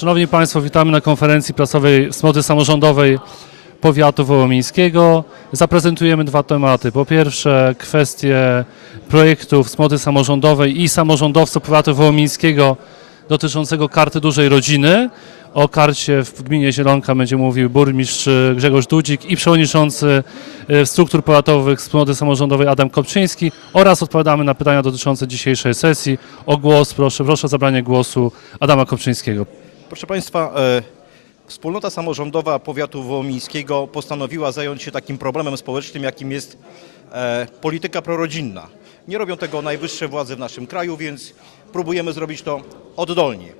Szanowni Państwo, witamy na konferencji prasowej Smoty Samorządowej Powiatu Wołomińskiego. Zaprezentujemy dwa tematy. Po pierwsze kwestie projektów Smoty Samorządowej i samorządowców Powiatu Wołomińskiego dotyczącego karty dużej rodziny. O karcie w gminie Zielonka będzie mówił burmistrz Grzegorz Dudzik i przewodniczący e, struktur powiatowych Smoty Samorządowej Adam Kopczyński oraz odpowiadamy na pytania dotyczące dzisiejszej sesji. O głos proszę, proszę o zabranie głosu Adama Kopczyńskiego. Proszę Państwa, e, wspólnota samorządowa powiatu wołomińskiego postanowiła zająć się takim problemem społecznym, jakim jest e, polityka prorodzinna. Nie robią tego najwyższe władze w naszym kraju, więc próbujemy zrobić to oddolnie.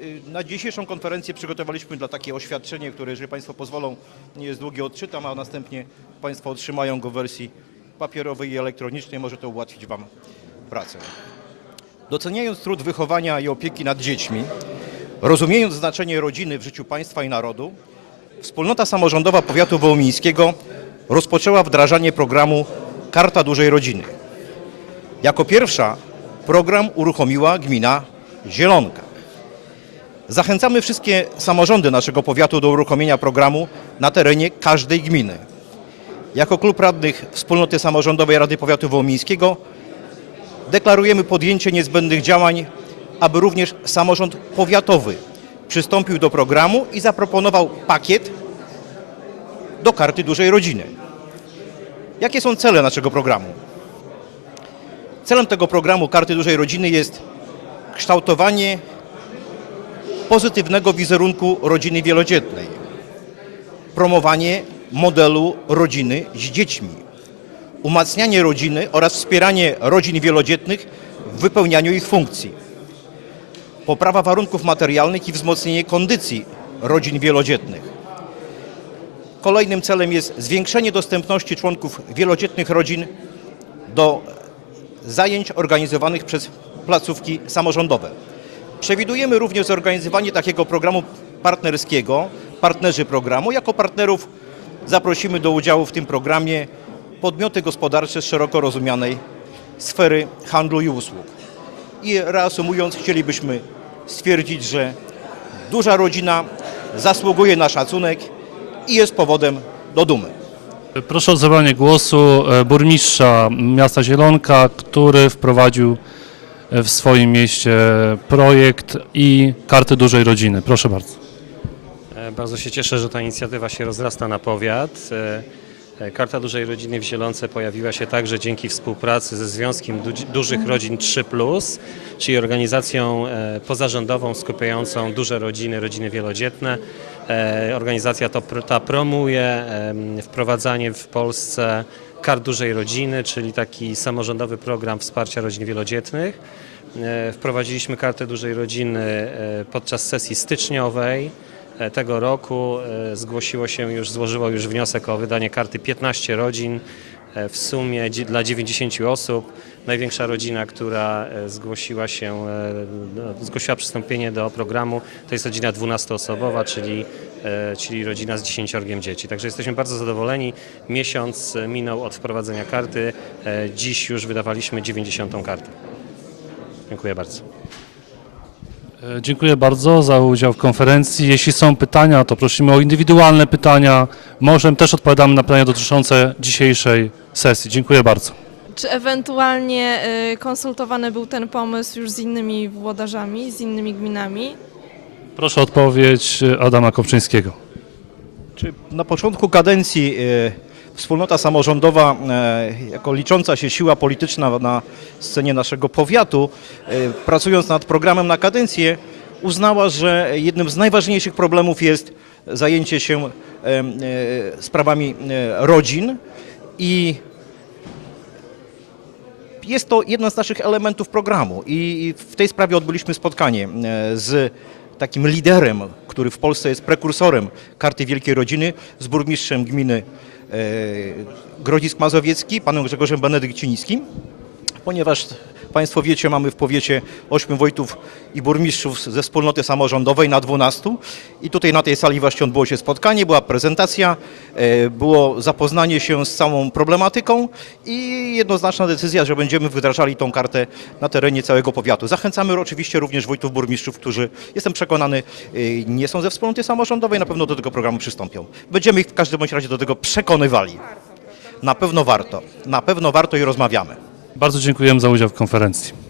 Y, Na dzisiejszą konferencję przygotowaliśmy dla takie oświadczenie, które, jeżeli Państwo pozwolą, nie jest długie, odczytam, a następnie Państwo otrzymają go w wersji papierowej i elektronicznej. Może to ułatwić Wam pracę. Doceniając trud wychowania i opieki nad dziećmi, rozumiejąc znaczenie rodziny w życiu państwa i narodu, wspólnota samorządowa powiatu wołomińskiego rozpoczęła wdrażanie programu Karta Dużej Rodziny. Jako pierwsza program uruchomiła gmina Zielonka. Zachęcamy wszystkie samorządy naszego powiatu do uruchomienia programu na terenie każdej gminy. Jako klub radnych Wspólnoty Samorządowej Rady Powiatu Wołomińskiego deklarujemy podjęcie niezbędnych działań, aby również samorząd powiatowy przystąpił do programu i zaproponował pakiet do karty dużej rodziny. Jakie są cele naszego programu? Celem tego programu Karty Dużej Rodziny jest kształtowanie pozytywnego wizerunku rodziny wielodzietnej, promowanie modelu rodziny z dziećmi, umacnianie rodziny oraz wspieranie rodzin wielodzietnych w wypełnianiu ich funkcji, poprawa warunków materialnych i wzmocnienie kondycji rodzin wielodzietnych. Kolejnym celem jest zwiększenie dostępności członków wielodzietnych rodzin do zajęć organizowanych przez placówki samorządowe. Przewidujemy również zorganizowanie takiego programu partnerskiego, partnerzy programu. Jako partnerów zaprosimy do udziału w tym programie podmioty gospodarcze z szeroko rozumianej sfery handlu i usług. I reasumując, chcielibyśmy stwierdzić, że duża rodzina zasługuje na szacunek i jest powodem do dumy. Proszę o zabranie głosu e, burmistrza miasta Zielonka, który wprowadził e, w swoim mieście projekt i karty dużej rodziny. Proszę bardzo. E, Bardzo się cieszę, że ta inicjatywa się rozrasta na powiat. E, Karta Dużej Rodziny w Zielonce pojawiła się także dzięki współpracy ze Związkiem Du- Dużych Rodzin 3+, czyli organizacją e, pozarządową skupiającą duże rodziny, rodziny wielodzietne. E, Organizacja to, ta promuje wprowadzanie w Polsce kart dużej rodziny, czyli taki samorządowy program wsparcia rodzin wielodzietnych. Wprowadziliśmy kartę dużej rodziny podczas sesji styczniowej tego roku. E, Zgłosiło się już, złożyło już wniosek o wydanie karty 15 rodzin, e, w sumie dla 90 osób. Największa rodzina, która e, zgłosiła się, e, zgłosiła przystąpienie do programu, to jest rodzina 12-osobowa, czyli, e, czyli rodzina z 10 dzieci. Także jesteśmy bardzo zadowoleni. Miesiąc e, minął od wprowadzenia karty. E, Dziś już wydawaliśmy 90 kartę. Dziękuję bardzo. E, Dziękuję bardzo za udział w konferencji. Jeśli są pytania, to prosimy o indywidualne pytania. Możemy też odpowiadamy na pytania dotyczące dzisiejszej sesji. Dziękuję bardzo. Czy ewentualnie y, konsultowany był ten pomysł już z innymi włodarzami, z innymi gminami? Proszę o odpowiedź e, Adama Kopczyńskiego. Czy na początku kadencji e, wspólnota samorządowa, e, jako licząca się siła polityczna na scenie naszego powiatu, e, pracując nad programem na kadencję, uznała, że jednym z najważniejszych problemów jest zajęcie się e, sprawami rodzin i jest to jeden z naszych elementów programu. I w tej sprawie odbyliśmy spotkanie z takim liderem, który w Polsce jest prekursorem karty Wielkiej Rodziny, z burmistrzem gminy Grodzisk Mazowiecki, panem Grzegorzem Benedykcińskim, ponieważ Państwo wiecie, mamy w powiecie 8 wojtów i burmistrzów ze wspólnoty samorządowej na 12 i tutaj na tej sali właśnie odbyło się spotkanie, była prezentacja, e, było zapoznanie się z całą problematyką i jednoznaczna decyzja, że będziemy wdrażali tą kartę na terenie całego powiatu. Zachęcamy oczywiście również wojtów burmistrzów, którzy, jestem przekonany, y, nie są ze wspólnoty samorządowej, na pewno do tego programu przystąpią. Będziemy ich w każdym bądź razie do tego przekonywali. Na pewno warto, na pewno warto i rozmawiamy. Bardzo dziękujemy za udział w konferencji.